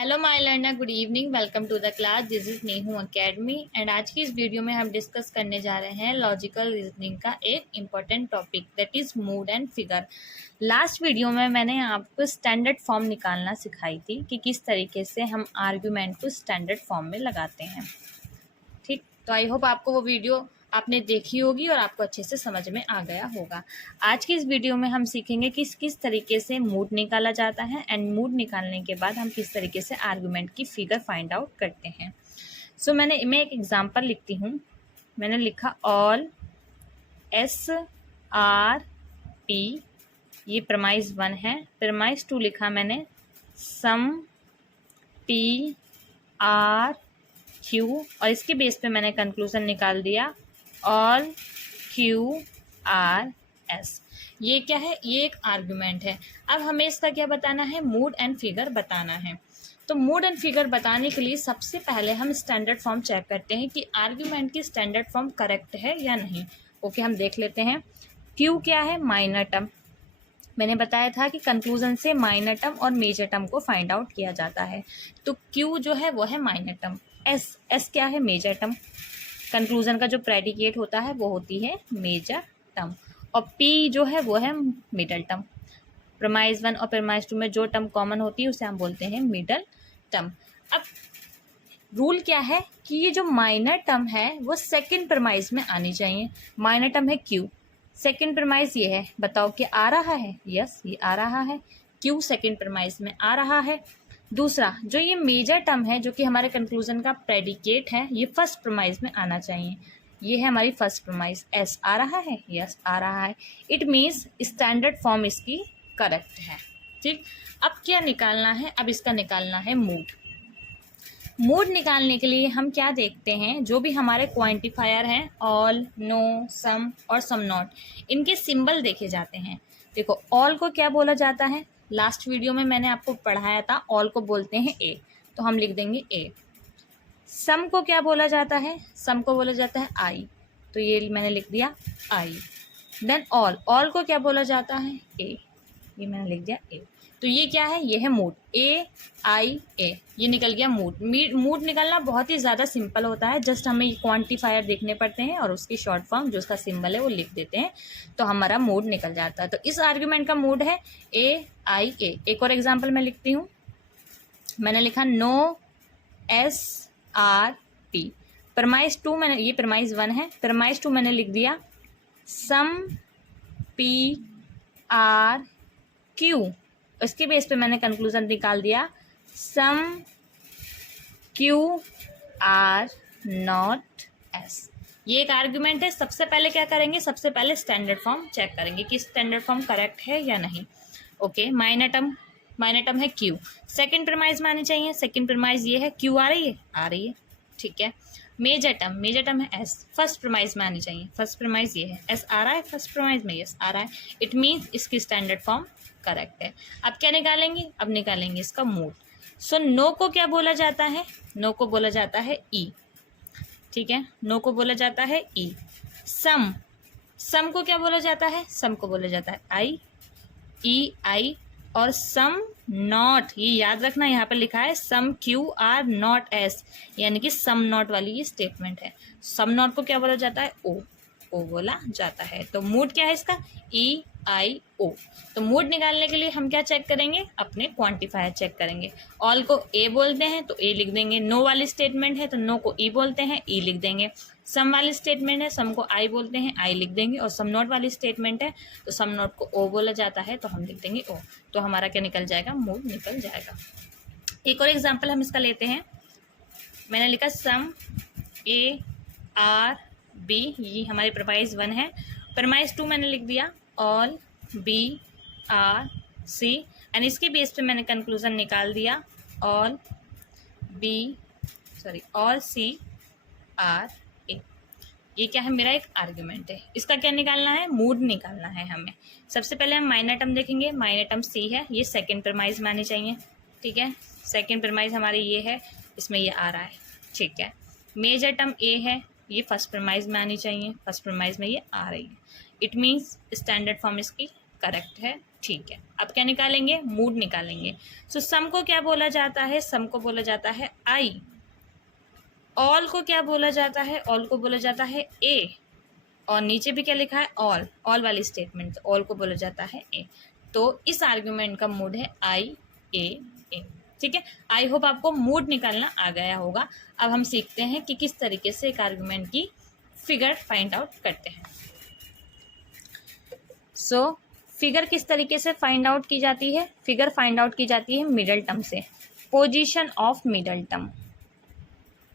Hello my learner, good evening. Welcome to the class. This is Nehu academy and आज की इस video में हम डिस्कस करने जा रहे हैं लॉजिकल रीजनिंग का एक important topic that is mood and figure. Last video में मैंने आपको स्टैंडर्ड फॉर्म निकालना सिखाई थी कि किस तरीके से हम आर्ग्यूमेंट को स्टैंडर्ड फॉर्म में लगाते हैं। ठीक, तो आई होप आपको वो वीडियो आपने देखी होगी और आपको अच्छे से समझ में आ गया होगा। आज की इस वीडियो में हम सीखेंगे कि किस तरीके से मूड निकाला जाता है एंड मूड निकालने के बाद हम किस तरीके से आर्गुमेंट की फिगर फाइंड आउट करते हैं। सो मैं एक एग्जांपल लिखती हूँ। मैंने लिखा ऑल SRP, ये प्रमाइज 1 है। प्रमाइज 2 लिखा मैंने सम PRQ और इसके बेस पे मैंने कंक्लूजन निकाल दिया ऑल QRS। ये क्या है? ये एक आर्गुमेंट है। अब हमें इसका क्या बताना है? मूड एंड फिगर बताना है। तो मूड एंड फिगर बताने के लिए सबसे पहले हम स्टैंडर्ड फॉर्म चेक करते हैं कि आर्गुमेंट की स्टैंडर्ड फॉर्म करेक्ट है या नहीं। ओके, हम देख लेते हैं। क्यू क्या है? Minor term. मैंने बताया था कि कंक्लूजन से माइनर टर्म और मेजर टर्म को फाइंड आउट किया जाता है। तो क्यू जो है वो है माइनर टर्म। एस क्या है? Major term. कंक्लूजन का जो प्रेडिकेट होता है वो होती है मेजर टर्म। और पी जो है वो है मिडल टर्म। प्रमाइज 1 और प्रमाइज 2 में जो टर्म कॉमन होती है उसे हम बोलते हैं मिडल टर्म। अब रूल क्या है कि ये जो माइनर टर्म है वो सेकंड प्रमाइज में आनी चाहिए। माइनर टर्म है क्यू, सेकंड प्रमाइज ये है। बताओ कि आ रहा है? यस, ये आ रहा है। क्यू सेकंड प्रमाइज में आ रहा है। दूसरा, जो ये मेजर टर्म है जो कि हमारे कंक्लूजन का प्रेडिकेट है, ये फर्स्ट प्रमाइज में आना चाहिए। ये है हमारी फर्स्ट प्रमाइज। एस आ रहा है? यस, आ रहा है। इट मीन्स स्टैंडर्ड फॉर्म इसकी करेक्ट है। ठीक, अब क्या निकालना है? अब इसका निकालना है मूड। मूड निकालने के लिए हम क्या देखते हैं? जो भी हमारे क्वांटिफायर हैं, ऑल, नो, सम और सम नॉट, इनके सिंबल देखे जाते हैं। देखो, ऑल को क्या बोला जाता है? लास्ट वीडियो में मैंने आपको पढ़ाया था, ऑल को बोलते हैं ए, तो हम लिख देंगे ए। सम को क्या बोला जाता है? सम को बोला जाता है आई, तो ये मैंने लिख दिया आई। देन ऑल को क्या बोला जाता है? ए, ये मैंने लिख दिया ए। तो ये क्या है? ये है मूड। AIA, ये निकल गया मूड। मूड निकालना बहुत ही ज़्यादा सिंपल होता है। जस्ट हमें क्वांटिफायर देखने पड़ते हैं और उसकी शॉर्ट फॉर्म जो उसका सिंबल है वो लिख देते हैं, तो हमारा मूड निकल जाता है। तो इस आर्ग्यूमेंट का मूड है AIA। एक और एग्जाम्पल मैं लिखती हूँ। मैंने लिखा नो SRP। प्रमाइज 2 मैंने, ये प्रमाइज 1 है। प्रमाइज 2 मैंने लिख दिया सम PRQ। उसके बेस पे मैंने कंक्लूजन निकाल दिया सम QR नॉट S। ये एक आर्गुमेंट है। सबसे पहले क्या करेंगे? सबसे पहले स्टैंडर्ड फॉर्म चेक करेंगे कि स्टैंडर्ड फॉर्म करेक्ट है या नहीं। ओके, माइनर टर्म है क्यू, सेकंड प्रमाइज में आनी चाहिए। सेकंड प्रमाइज ये है, क्यू आ रही है? आ रही है, ठीक है। मेजर टर्म है एस, फर्स्ट प्रमाइज में आनी चाहिए। फर्स्ट प्रमाइज ये है, एस आ रहा है फर्स्ट प्रमाइज में? यस, आ रहा है। इट मीन्स इसकी स्टैंडर्ड फॉर्म करेक्ट है। अब क्या निकालेंगे? अब निकालेंगे इसका मूड। सो नो को क्या बोला जाता है? नो को बोला जाता है ई, ठीक है। नो को बोला जाता है ई। सम को क्या बोला जाता है? सम को बोला जाता है आई। और सम नॉट, ये याद रखना, यहाँ पर लिखा है सम QR नॉट S, यानी कि सम नॉट वाली ये स्टेटमेंट है। सम नॉट को क्या बोला जाता है? ओ बोला जाता है। तो मूड क्या है इसका? EIO। तो मूड निकालने के लिए हम क्या चेक करेंगे? अपने क्वांटिफायर चेक करेंगे। ऑल को ए बोलते हैं तो ए लिख देंगे। नो वाली स्टेटमेंट है तो नो को ई बोलते हैं, ई लिख देंगे। सम वाली स्टेटमेंट है, सम को आई बोलते हैं, आई लिख देंगे। और सम नॉट वाली स्टेटमेंट है तो सम नॉट को ओ बोला जाता है, तो हम लिख देंगे ओ। तो हमारा क्या निकल जाएगा? मूड निकल जाएगा। एक और एग्जाम्पल हम इसका लेते हैं। मैंने लिखा सम ARB, ये हमारी प्रमाइज 1 है। प्रमाइज 2 मैंने लिख दिया ऑल BRC एंड इसके बेस पे मैंने कंक्लूजन निकाल दिया ऑल CRA। ये क्या है? मेरा एक आर्ग्यूमेंट है। इसका क्या निकालना है? मूड निकालना है हमें। सबसे पहले हम माइनर टर्म देखेंगे। माइनर टर्म C है, ये सेकंड प्रमाइज में आनी चाहिए, ठीक है। सेकंड प्रमाइज हमारी ये है, इसमें ये आ रहा है, ठीक है। मेजर टर्म A है, ये फर्स्ट प्रमाइज में आनी चाहिए, फर्स्ट प्रमाइज में ये आ रही है। इट मीन्स स्टैंडर्ड फॉर्म इसकी करेक्ट है। ठीक है, अब क्या निकालेंगे, मूड निकालेंगे। सो सम को क्या बोला जाता है, सम को बोला जाता है आई। ऑल को क्या बोला जाता है, ऑल को बोला जाता है ए। और नीचे भी क्या लिखा है, ऑल, ऑल वाली स्टेटमेंट, ऑल को बोला जाता है ए। तो इस आर्ग्यूमेंट का मूड है आई ए ए। ठीक है, आई होप आपको मूड निकालना आ गया होगा। अब हम सीखते हैं कि किस तरीके से एक आर्ग्यूमेंट की फिगर फाइंड आउट करते हैं। सो फिगर किस तरीके से फाइंड आउट की जाती है, फिगर फाइंड आउट की जाती है मिडल टर्म से। Position of middle term,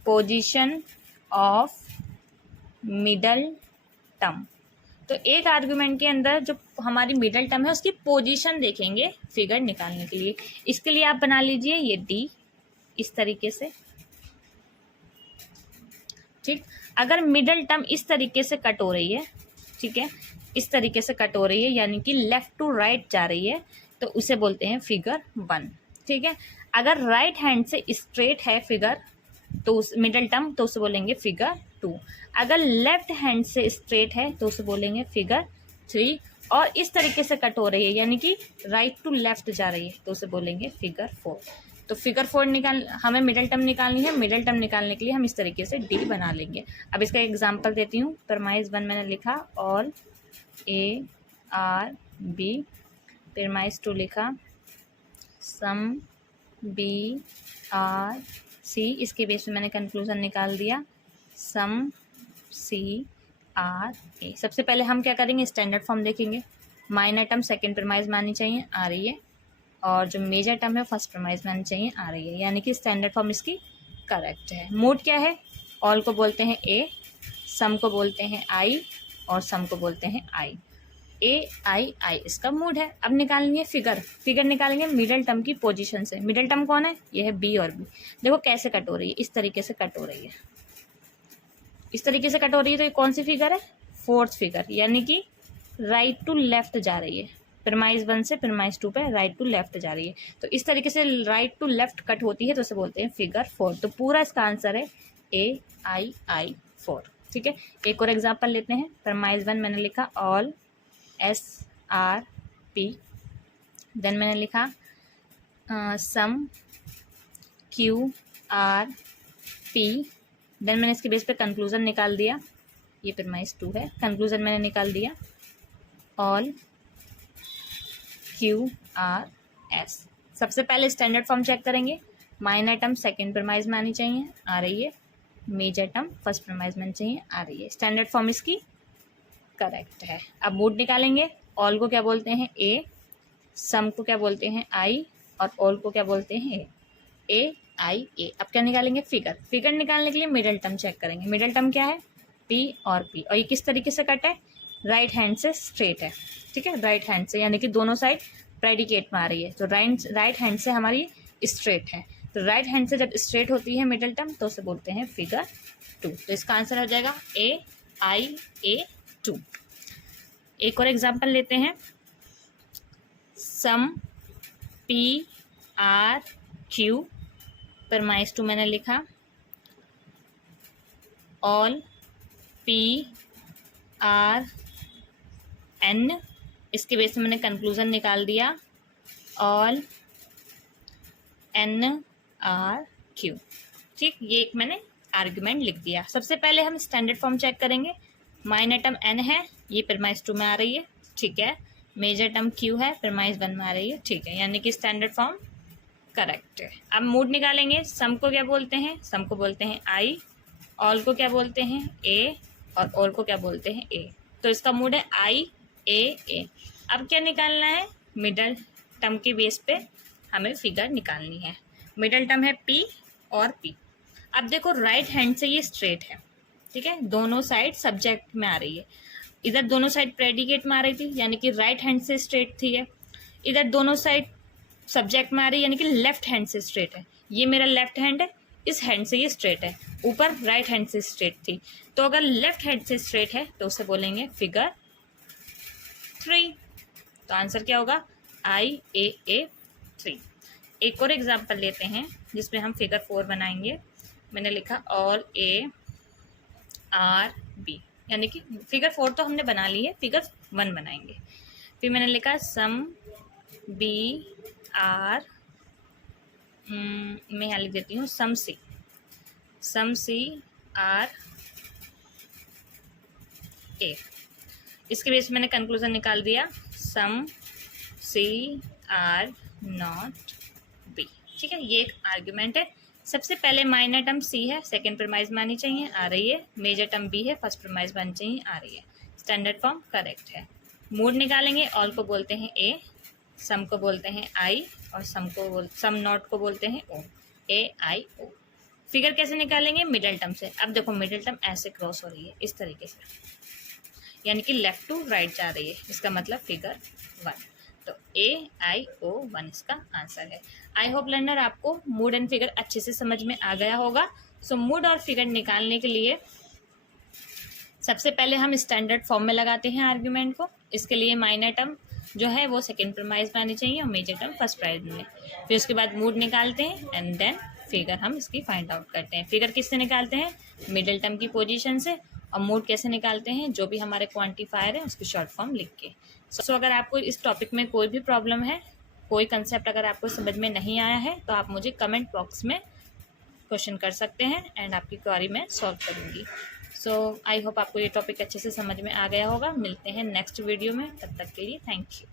position of middle term. तो एक आर्गुमेंट के अंदर जो हमारी मिडल टर्म है उसकी पोजीशन देखेंगे फिगर निकालने के लिए। इसके लिए आप बना लीजिए ये डी इस तरीके से। ठीक, अगर मिडल टर्म इस तरीके से कट हो रही है, ठीक है, इस तरीके से कट हो रही है यानी कि लेफ्ट टू राइट जा रही है, तो उसे बोलते हैं फिगर 1। ठीक है, अगर राइट हैंड से स्ट्रेट है फिगर तो उस मिडल टर्म, तो उसे बोलेंगे फिगर 2। अगर लेफ्ट हैंड से स्ट्रेट है तो उसे बोलेंगे फिगर 3। और इस तरीके से कट हो रही है यानी कि राइट टू लेफ्ट जा रही है तो उसे बोलेंगे फिगर 4। तो फिगर 4 हमें मिडल टर्म निकालनी है। मिडल टर्म निकालने के लिए हम इस तरीके से डी बना लेंगे। अब इसका एग्जांपल देती हूँ। प्रमाइज 1 मैंने लिखा, all A are B. Promise 2 लिखा, सम बी आर सी। इसके बेस पे मैंने कंक्लूजन निकाल दिया, सम सी आर ए। सबसे पहले हम क्या करेंगे, स्टैंडर्ड फॉर्म देखेंगे। माइनर टर्म सेकंड प्रमाइज माननी चाहिए, आ रही है, और जो मेजर टर्म है फर्स्ट प्रमाइज माननी चाहिए, आ रही है, यानी कि स्टैंडर्ड फॉर्म इसकी करेक्ट है। मोड क्या है, ऑल को बोलते हैं ए, सम को बोलते हैं आई, और सम को बोलते हैं आई। ए आई आई इसका मूड है। अब निकालेंगे फिगर, फिगर निकालेंगे मिडल टर्म की पोजीशन से। मिडल टर्म कौन है, ये है बी और बी। देखो कैसे कट हो रही है, इस तरीके से कट हो रही है, इस तरीके से कट हो रही है। तो ये कौन सी फिगर है, फोर्थ फिगर, यानी कि राइट टू लेफ्ट जा रही है। प्रमाइज 1 से प्रमाइज 2 पे राइट टू लेफ्ट जा रही है। तो इस तरीके से राइट टू लेफ्ट कट होती है तो उसे बोलते हैं फिगर 4। तो पूरा इसका आंसर है ए आई आई 4। ठीक है, एक और एग्जाम्पल लेते हैं। प्रमाइज 1 मैंने लिखा, all S are P. Then मैंने लिखा some Q are P. Then मैंने इसके बेस पे कंक्लूजन निकाल दिया, ये प्रमाइज 2 है, कंक्लूजन मैंने निकाल दिया, ऑल क्यू आर एस। सबसे पहले स्टैंडर्ड फॉर्म चेक करेंगे। माइनर टर्म सेकेंड प्रमाइज में आनी चाहिए, आ रही है। मेजर टर्म फर्स्ट प्रमाइज में आनी चाहिए, आ रही है। स्टैंडर्ड फॉर्म इसकी करेक्ट है। अब मूड निकालेंगे। ऑल को क्या बोलते हैं ए, सम को क्या बोलते हैं आई, और ऑल को क्या बोलते हैं ए आई ए। अब क्या निकालेंगे, फिगर। फिगर निकालने के लिए मिडल टर्म चेक करेंगे। मिडल टर्म क्या है, पी और पी, और ये किस तरीके से कट है, राइट हैंड से स्ट्रेट है। ठीक है, राइट हैंड से, यानी कि दोनों साइड प्रेडिकेट में आ रही है, तो राइट हैंड से हमारी स्ट्रेट है। तो राइट हैंड से जब स्ट्रेट होती है मिडल टर्म तो उसे बोलते हैं फिगर 2। तो इसका आंसर हो जाएगा ए आई ए 2। एक और एग्जाम्पल लेते हैं। Some P R Q. Promise 2 मैंने लिखा, ऑल पी आर एन। इसके बेस में मैंने कंक्लूजन निकाल दिया, ऑल एन आर क्यू। ठीक, ये एक मैंने आर्ग्यूमेंट लिख दिया। सबसे पहले हम स्टैंडर्ड फॉर्म चेक करेंगे। माइनर टर्म एन है, ये प्रमाइज 2 में आ रही है, ठीक है। मेजर टर्म क्यू है, प्रमाइज 1 में आ रही है, ठीक है, यानी कि स्टैंडर्ड फॉर्म करेक्ट है। अब मूड निकालेंगे। सम को क्या बोलते हैं, सम को बोलते हैं आई, ऑल को क्या बोलते हैं ए, और ऑल को क्या बोलते हैं ए। तो इसका मूड है आई ए ए। अब क्या निकालना है, मिडल टर्म के बेस पे हमें फिगर निकालनी है। मिडल टर्म है पी और पी। अब देखो राइट हैंड से ये स्ट्रेट है, ठीक है, दोनों साइड सब्जेक्ट में आ रही है। इधर दोनों साइड प्रेडिकेट में आ रही थी, यानी कि राइट हैंड से स्ट्रेट थी है। इधर दोनों साइड सब्जेक्ट में आ रही है, यानी कि लेफ्ट हैंड से स्ट्रेट है। ये मेरा लेफ्ट हैंड है, इस हैंड से ये स्ट्रेट है। ऊपर राइट हैंड से स्ट्रेट थी, तो अगर लेफ्ट हैंड से स्ट्रेट है तो उसे बोलेंगे फिगर 3। तो आंसर क्या होगा, आई ए 3। एक और एग्जाम्पल लेते हैं जिसमें हम फिगर 4 बनाएंगे। मैंने लिखा, ऑल ए आर बी, यानी कि फिगर 4 तो हमने बना ली है, फिगर 1 बनाएंगे। फिर मैंने लिखा सम बी आर, मैं यहाँ लिख देती हूँ सम सी आर ए। इसके बेस मैंने कंक्लूजन निकाल दिया सम सी आर नॉट बी। ठीक है, ये एक आर्ग्यूमेंट है। सबसे पहले माइनर टर्म सी है, सेकंड प्रीमाइज में आनी चाहिए, आ रही है। मेजर टर्म बी है, फर्स्ट प्रीमाइज में आनी चाहिए, आ रही है। स्टैंडर्ड फॉर्म करेक्ट है। मूड निकालेंगे, ऑल को बोलते हैं ए, सम को बोलते हैं आई, और सम नॉट को बोलते हैं ओ, ए आई ओ। फिगर कैसे निकालेंगे? मिडिल टर्म से। अब देखो मिडिल टर्म ऐसे क्रॉस हो रही है इस तरीके से, यानी कि लेफ्ट टू राइट जा रही है, इसका मतलब फिगर 1। तो ए आई ओ 1 इसका आंसर है। आई होप लर्नर आपको मूड एंड फिगर अच्छे से समझ में आ गया होगा। सो मूड और फिगर निकालने के लिए सबसे पहले हम स्टैंडर्ड फॉर्म में लगाते हैं आर्ग्यूमेंट को। इसके लिए माइनर टर्म जो है वो सेकेंड प्रीमाइज में आनी चाहिए और मेजर टर्म फर्स्ट प्राइज में। फिर उसके बाद मूड निकालते हैं एंड देन फिगर हम इसकी फाइंड आउट करते हैं। फिगर किससे निकालते हैं? मिडिल टर्म की पोजीशन से। और मूड कैसे निकालते हैं? जो भी हमारे क्वांटिफायर है उसकी शॉर्ट फॉर्म लिख के। सो अगर आपको इस टॉपिक में कोई भी प्रॉब्लम है, कोई कंसेप्ट अगर आपको समझ में नहीं आया है, तो आप मुझे कमेंट बॉक्स में क्वेश्चन कर सकते हैं एंड आपकी क्वेरी मैं सॉल्व करूँगी। सो आई होप आपको ये टॉपिक अच्छे से समझ में आ गया होगा। मिलते हैं नेक्स्ट वीडियो में, तब तक के लिए थैंक यू।